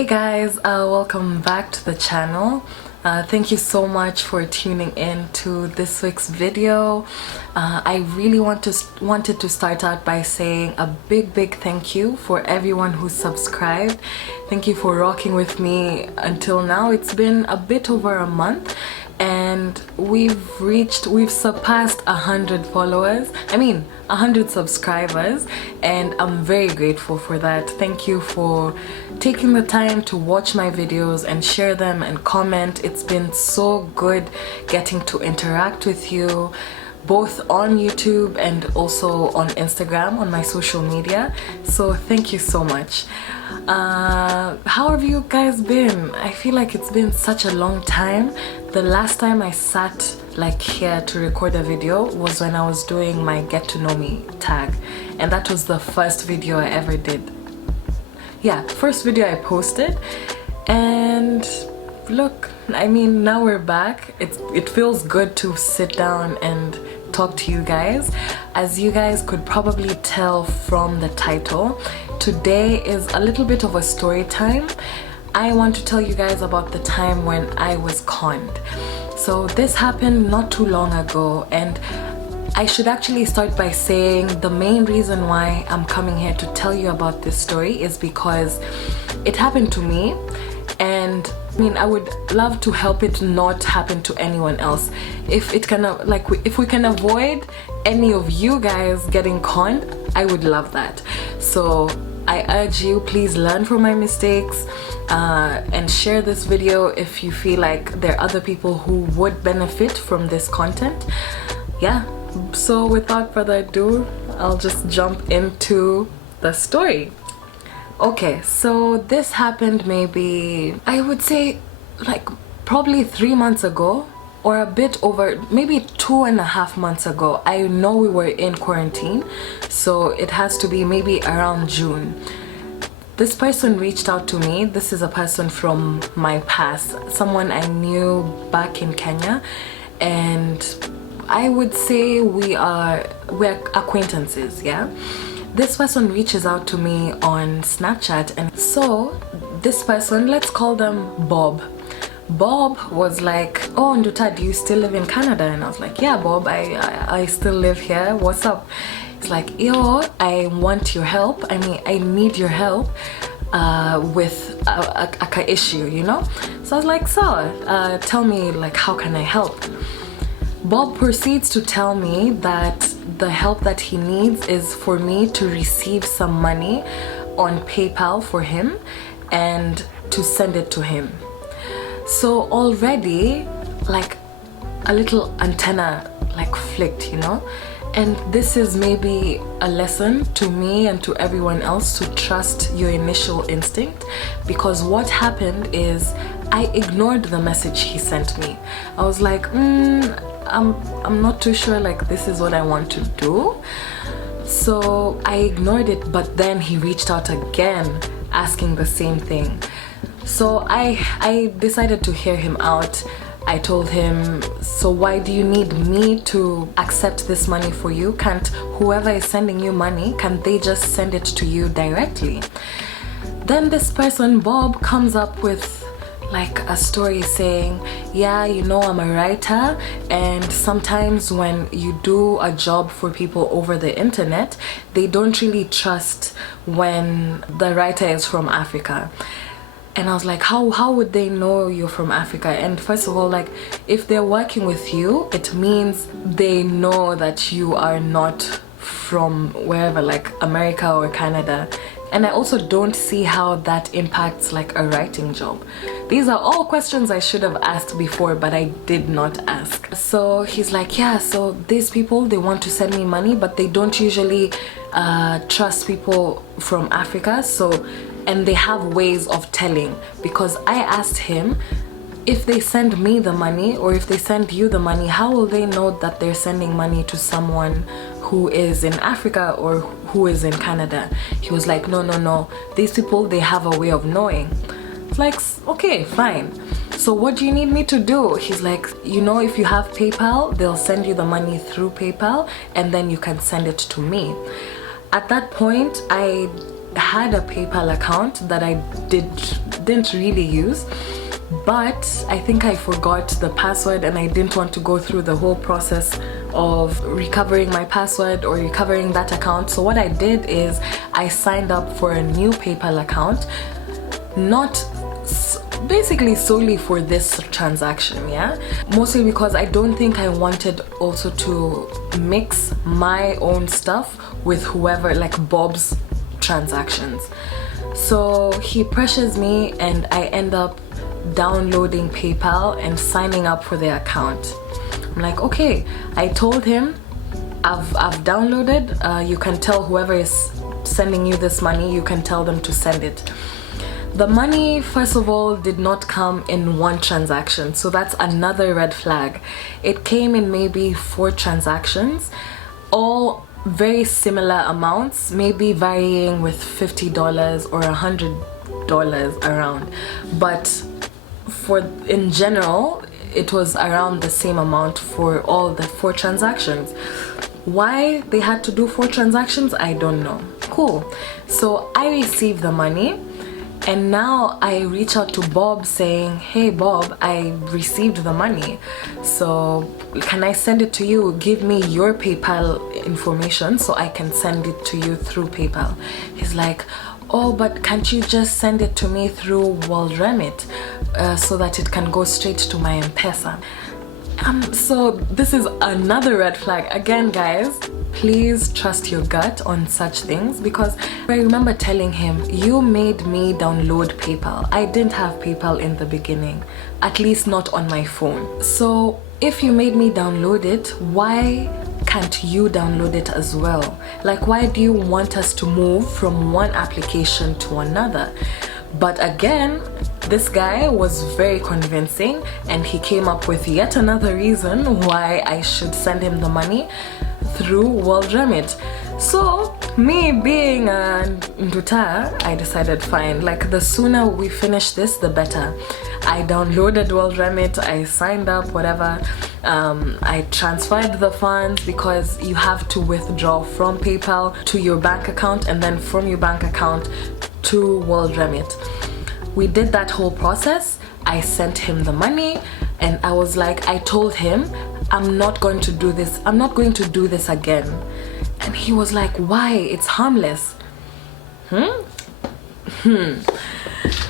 Hey guys, welcome back to the channel. Thank you so much for tuning in to this week's video. I really wanted to start out by saying a big thank you for everyone who subscribed. Thank you for rocking with me until now. It's been a bit over a month and we've surpassed 100 followers. 100 subscribers, and I'm very grateful for that. Thank you for taking the time to watch my videos and share them and comment. It's been so good getting to interact with you both on YouTube and also on Instagram, on my social media. So thank you so much. How have you guys been? I feel like it's been such a long time. The last time I sat like here to record a video was when I was doing my get to know me tag, and that was the first video I ever did. Yeah, first video I posted. And look, now we're back. It feels good to sit down and talk to you guys. As you guys could probably tell from the title, today is a little bit of a story time. I want to tell you guys about the time when I was conned. So this happened not too long ago, and I should actually start by saying the main reason why I'm coming here to tell you about this story is because it happened to me, and I would love to help it not happen to anyone else. If we can avoid any of you guys getting conned, I would love that. So I urge you, please learn from my mistakes and share this video if you feel like there are other people who would benefit from this content. Yeah, so without further ado, I'll just jump into the story. Okay, so this happened maybe, I would say, like probably 3 months ago, or a bit over, maybe 2.5 months ago. I know we were in quarantine, so it has to be maybe around June. This person reached out to me. This is a person from my past, someone I knew back in Kenya, and I would say we're acquaintances, yeah? This person reaches out to me on Snapchat, and so this person, let's call them Bob. Bob was like, "Oh, Nduta, do you still live in Canada?" And I was like, "Yeah, Bob, I still live here. What's up?" It's like, "Yo, I want your help. I need your help with a issue, you know?" So I was like, "So, tell me, like, how can I help?" Bob proceeds to tell me that the help that he needs is for me to receive some money on PayPal for him and to send it to him. So already, like, a little antenna like flicked, you know? And this is maybe a lesson to me and to everyone else to trust your initial instinct, because what happened is I ignored the message he sent me. I was like, I'm not too sure, like, this is what I want to do. So I ignored it, but then he reached out again asking the same thing. So I decided to hear him out. I told him, "So why do you need me to accept this money for you? Can't whoever is sending you money, can't they just send it to you directly?" Then this person, Bob, comes up with like a story saying, "Yeah, you know, I'm a writer, and sometimes when you do a job for people over the internet, they don't really trust when the writer is from Africa." And I was like, how would they know you're from Africa? And first of all, like, if they're working with you, it means they know that you are not from wherever, like America or Canada. And I also don't see how that impacts like a writing job. These are all questions I should have asked before, but I did not ask. So he's like, "Yeah, so these people, they want to send me money, but they don't usually trust people from Africa. And they have ways of telling." Because I asked him, if they send me the money or if they send you the money, how will they know that they're sending money to someone who is in Africa or who is in Canada? He was like, no, these people, they have a way of knowing. It's like, okay, fine. So what do you need me to do? He's like, "You know, if you have PayPal, they'll send you the money through PayPal and then you can send it to me." At that point, I had a PayPal account that I didn't really use, but I think I forgot the password and I didn't want to go through the whole process of recovering my password or recovering that account. So what I did is I signed up for a new PayPal account, not basically solely for this transaction, yeah, mostly because I don't think I wanted also to mix my own stuff with whoever, like Bob's transactions. So he pressures me and I end up downloading PayPal and signing up for the account. I'm like, okay, I told him I've downloaded, you can tell whoever is sending you this money, you can tell them to send it. The money, first of all, did not come in one transaction, so that's another red flag. It came in maybe 4 transactions, all very similar amounts, maybe varying with $50 or $100 around, but in general it was around the same amount for all the 4 transactions. Why they had to do 4 transactions, I don't know. Cool. So I received the money and now I reach out to Bob saying, hey Bob, I received the money, so can I send it to you? Give me your PayPal information so I can send it to you through PayPal. He's like, oh, but can't you just send it to me through World Remit so that it can go straight to my M-Pesa? So this is another red flag. Again, guys, please trust your gut on such things, because I remember telling him, you made me download PayPal. I didn't have PayPal in the beginning, at least not on my phone. So if you made me download it, why can't you download it as well? Like, why do you want us to move from one application to another? But again, this guy was very convincing and he came up with yet another reason why I should send him the money through World Remit. So me being a Nduta, I decided fine, like the sooner we finish this the better. I downloaded World Remit, I signed up, whatever. I transferred the funds because you have to withdraw from PayPal to your bank account and then from your bank account to World Remit. We did that whole process. I sent him the money and I was like, I told him I'm not going to do this. I'm not going to do this again. And he was like, why? It's harmless.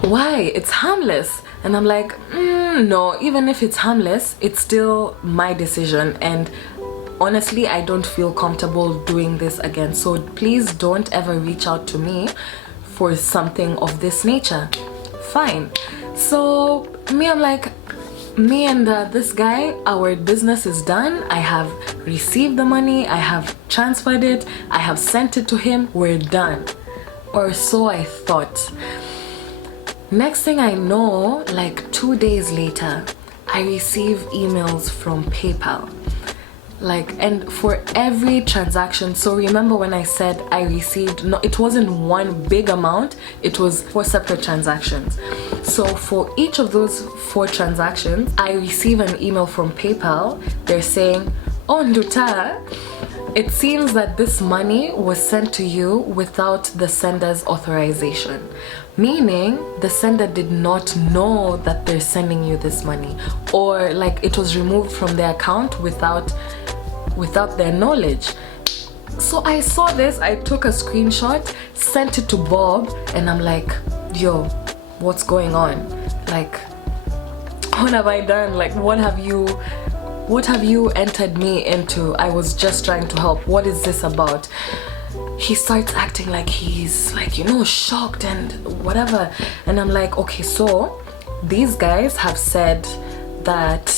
Why? It's harmless. And I'm like, no, even if it's harmless, it's still my decision. And honestly, I don't feel comfortable doing this again. So please don't ever reach out to me for something of this nature. Fine. So I'm like, me and this guy, our business is done. I have received the money, I have transferred it, I have sent it to him, we're done. Or so I thought. Next thing I know, like 2 days later, I receive emails from PayPal. Like, and for every transaction, so remember when I said I received, no, it wasn't one big amount, it was 4 separate transactions. So for each of those 4 transactions, I receive an email from PayPal. They're saying, oh Nduta, it seems that this money was sent to you without the sender's authorization. Meaning the sender did not know that they're sending you this money, or like it was removed from their account without their knowledge. So I saw this, I took a screenshot, sent it to Bob, and I'm like, yo, what's going on? Like, what have I done? Like, what have you entered me into? I was just trying to help. What is this about? He starts acting like he's like, you know, shocked and whatever. And I'm like, okay, so these guys have said that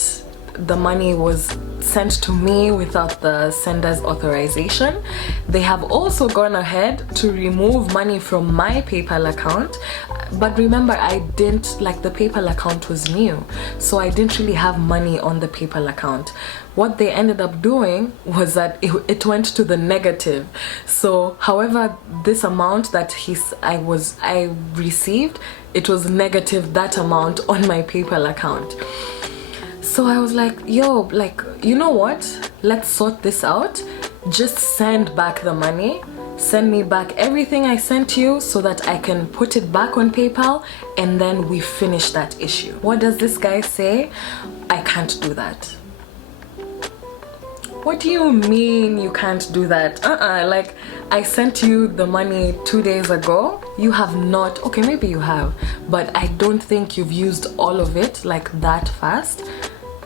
the money was sent to me without the sender's authorization. They have also gone ahead to remove money from my PayPal account, but remember, I didn't, like, the PayPal account was new, so I didn't really have money on the PayPal account. What they ended up doing was that it went to the negative. So however this amount that I received, it was negative that amount on my PayPal account. So I was like, yo, like, you know what, let's sort this out. just send back the money, send me back everything I sent you so that I can put it back on PayPal, and then we finish that issue. What does this guy say? I can't do that. What do you mean you can't do that? Like, I sent you the money 2 days ago. You have not, okay, maybe you have, but I don't think you've used all of it like that fast.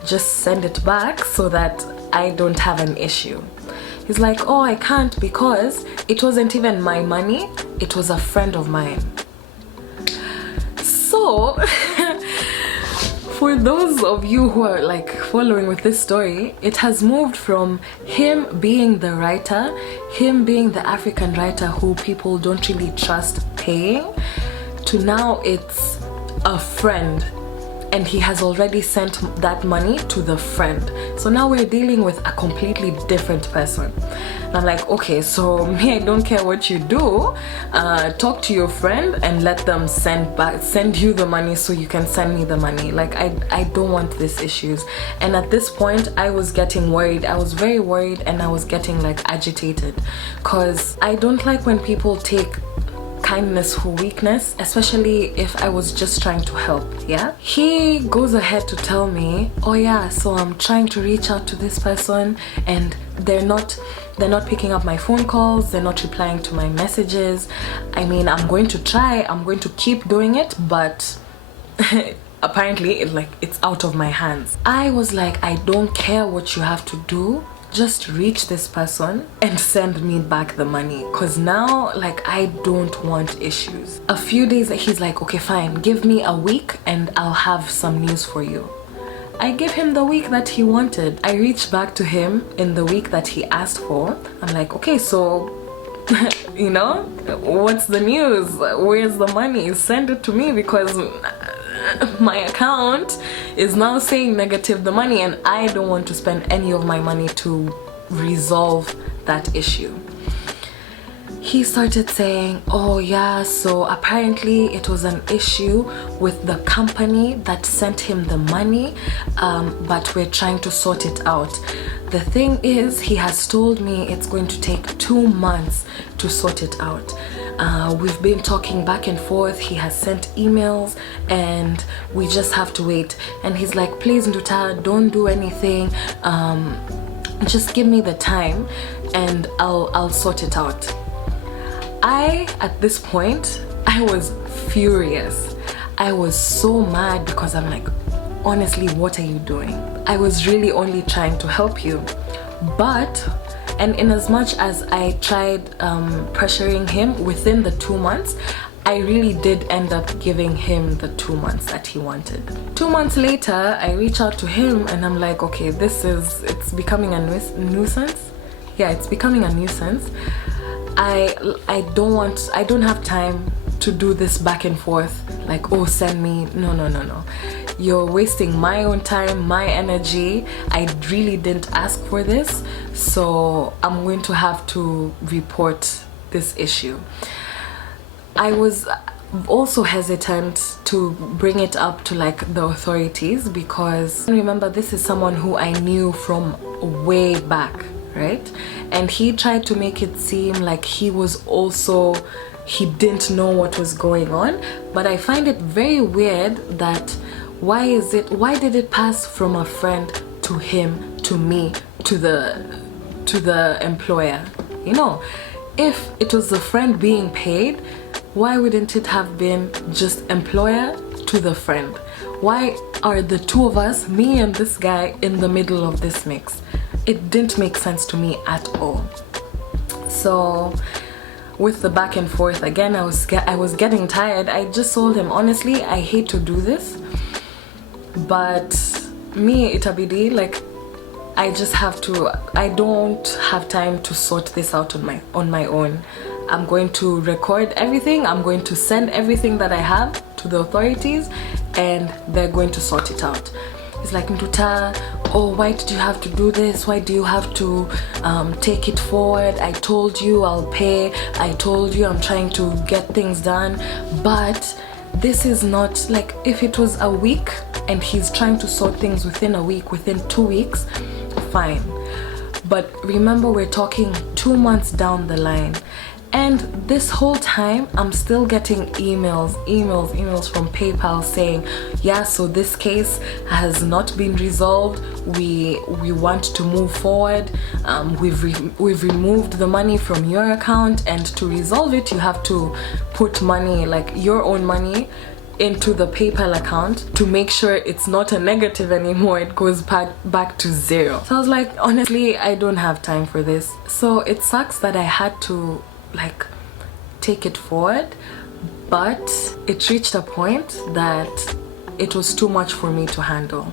Just send it back so that I don't have an issue. He's like, oh, I can't because it wasn't even my money, it was a friend of mine. So for those of you who are like following with this story, it has moved from him being the writer, him being the African writer who people don't really trust paying, to now it's a friend, and he has already sent that money to the friend. So now we're dealing with a completely different person. And I'm like, okay, so me, I don't care what you do. Talk to your friend and let them send you the money so you can send me the money. Like, I don't want these issues. And at this point, I was getting worried. I was very worried, and I was getting like agitated, because I don't like when people take kindness for weakness, especially if I was just trying to help. Yeah, he goes ahead to tell me, oh yeah, so I'm trying to reach out to this person and they're not picking up my phone calls, they're not replying to my messages. I mean, I'm going to try, I'm going to keep doing it, but apparently it's out of my hands. I was like, I don't care what you have to do, just reach this person and send me back the money, because now, like, I don't want issues. A few days, he's like, okay, fine, give me a week and I'll have some news for you. I gave him the week that he wanted. I reached back to him in the week that he asked for. I'm like, okay, so you know, what's the news? Where's the money? Send it to me, because my account is now saying negative the money, and I don't want to spend any of my money to resolve that issue. He started saying, oh yeah, so apparently it was an issue with the company that sent him the money, but we're trying to sort it out. The thing is, he has told me it's going to take 2 months to sort it out. We've been talking back and forth, he has sent emails, and we just have to wait. And he's like, please Nduta, don't do anything, just give me the time and I'll sort it out. At this point, I was furious. I was so mad, because I'm like, honestly, what are you doing? I was really only trying to help you. And in as much as I tried pressuring him within the 2 months, I really did end up giving him the 2 months that he wanted. 2 months later, I reach out to him and I'm like, okay, it's becoming a nuisance. Yeah, it's becoming a nuisance. I don't have time to do this back and forth, like, oh, send me. No. You're wasting my own time, my energy. I really didn't ask for this, so I'm going to have to report this issue. I was also hesitant to bring it up to like the authorities, because remember, this is someone who I knew from way back, right? And he tried to make it seem like he didn't know what was going on. But I find it very weird that why did it pass from a friend to him, to me, to the employer? You know, if it was the friend being paid, why wouldn't it have been just employer to the friend? Why are the two of us, me and this guy, in the middle of this mix? It didn't make sense to me at all. So with the back and forth again, I was getting tired. I just told him, honestly, I hate to do this, but me, itabidi, like, I don't have time to sort this out on my own. I'm going to record everything, I'm going to send everything that I have to the authorities, and they're going to sort it out. He's like, Nduta, oh, why did you have to do this? Why do you have to take it forward? I told you I'll pay. I told you I'm trying to get things done. But this is not, like, if it was a week and he's trying to sort things within a week, within 2 weeks, fine. But remember, we're talking 2 months down the line. And this whole time, I'm still getting emails from PayPal saying, yeah, so this case has not been resolved. We want to move forward. We've removed the money from your account, and to resolve it, you have to put money, like your own money, into the PayPal account to make sure it's not a negative anymore. It goes back to zero. So I was like, honestly, I don't have time for this. So it sucks that I had to like take it forward, but it reached a point that it was too much for me to handle.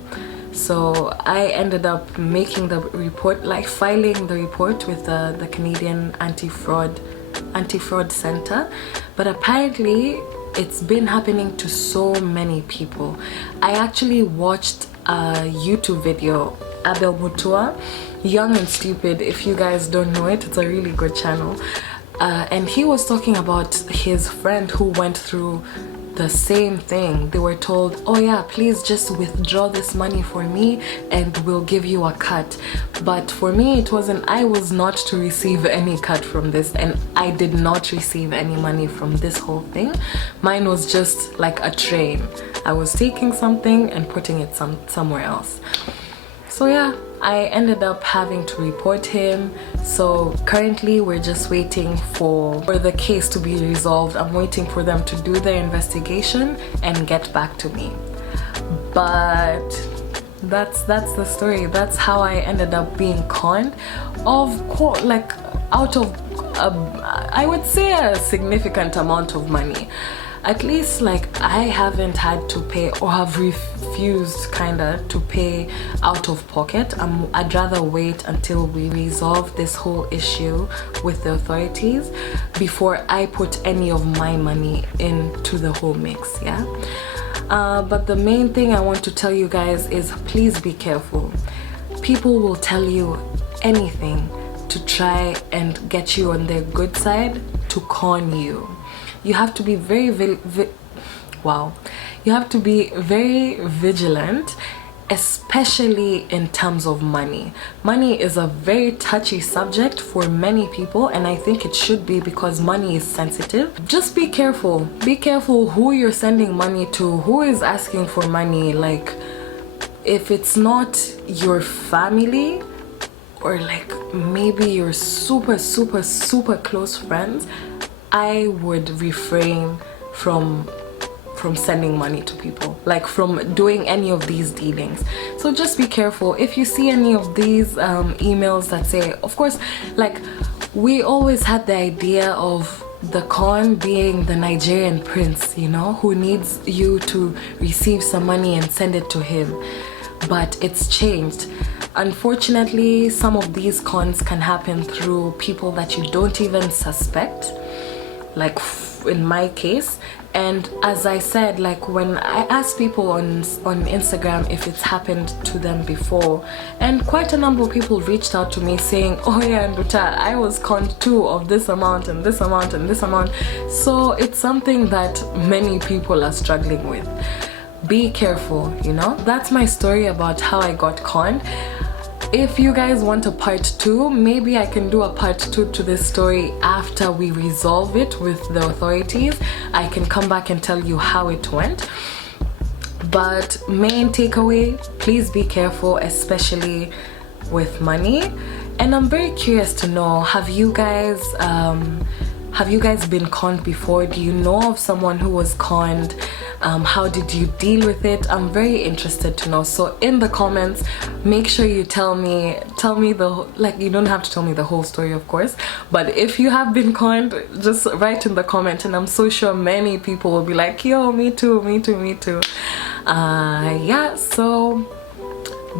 So I ended up making the report, like filing the report with the Canadian anti-fraud center. But apparently it's been happening to so many people. I actually watched a YouTube video, Abel Mutua, Young and Stupid. If you guys don't know it, it's a really good channel. And he was talking about his friend who went through the same thing. They were told, oh yeah, please just withdraw this money for me and we'll give you a cut. But for me, it wasn't, I was not to receive any cut from this, and I did not receive any money from this whole thing. Mine was just like a train. I was taking something and putting it somewhere else. So yeah, I ended up having to report him. So currently we're just waiting for the case to be resolved. I'm waiting for them to do their investigation and get back to me. But that's the story. That's how I ended up being conned, like out of I would say a significant amount of money. At least like I haven't had to pay, or have refused kinda to pay out of pocket. I'd rather wait until we resolve this whole issue with the authorities before I put any of my money into the whole mix, yeah? But the main thing I want to tell you guys is please be careful. People will tell you anything to try and get you on their good side, to con you. You have to be very vigilant, especially in terms of money. Money is a very touchy subject for many people, and I think it should be, because money is sensitive. Just be careful. Be careful who you're sending money to, who is asking for money. Like, if it's not your family, or like maybe your super close friends, I would refrain from sending money to people, like from doing any of these dealings. So just be careful. If you see any of these emails that say, of course, like we always had the idea of the con being the Nigerian prince, you know, who needs you to receive some money and send it to him. But it's changed. Unfortunately, some of these cons can happen through people that you don't even suspect, like in my case. And as I said, like when I asked people on Instagram if it's happened to them before, and quite a number of people reached out to me saying, oh yeah, Nduta, I was conned too, of this amount and this amount and this amount. So it's something that many people are struggling with. Be careful, you know. That's my story about how I got conned. If you guys want a part 2, maybe I can do a part 2 to this story after we resolve it with the authorities. I can come back and tell you how it went. But main takeaway, please be careful, especially with money. And I'm very curious to know, have you guys been conned before? Do you know of someone who was conned? How did you deal with it? I'm very interested to know. So in the comments, make sure you tell me the, like, you don't have to tell me the whole story, of course, but if you have been conned, just write in the comment, and I'm so sure many people will be like, yo, me too. Yeah, so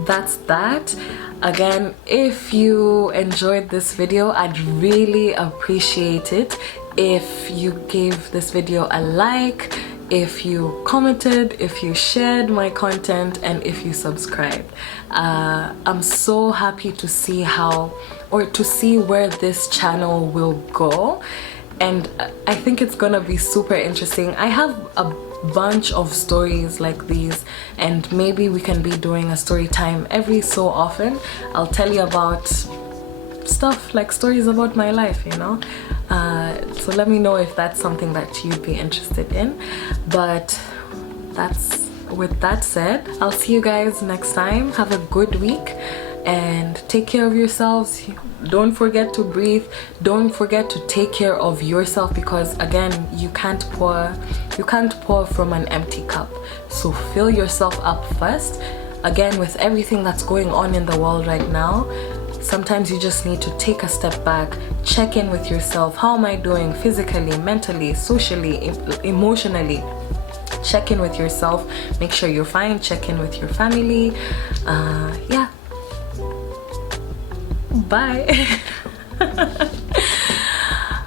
that's that. Again, if you enjoyed this video, I'd really appreciate it if you gave this video a like, if you commented, if you shared my content, and if you subscribed. I'm so happy to see where this channel will go, and I think it's gonna be super interesting. I have a bunch of stories like these, and maybe we can be doing a story time every so often. I'll tell you about stuff, like stories about my life, you know. So let me know if that's something that you'd be interested in. But with that said, I'll see you guys next time. Have a good week and take care of yourselves. Don't forget to breathe. Don't forget to take care of yourself, because again, you can't pour from an empty cup. So fill yourself up first. Again, with everything that's going on in the world right now, sometimes you just need to take a step back, check in with yourself. How am I doing physically, mentally, socially, emotionally? Check in with yourself, make sure you're fine. Check in with your family. Yeah, bye.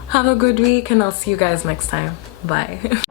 Have a good week, and I'll see you guys next time. Bye.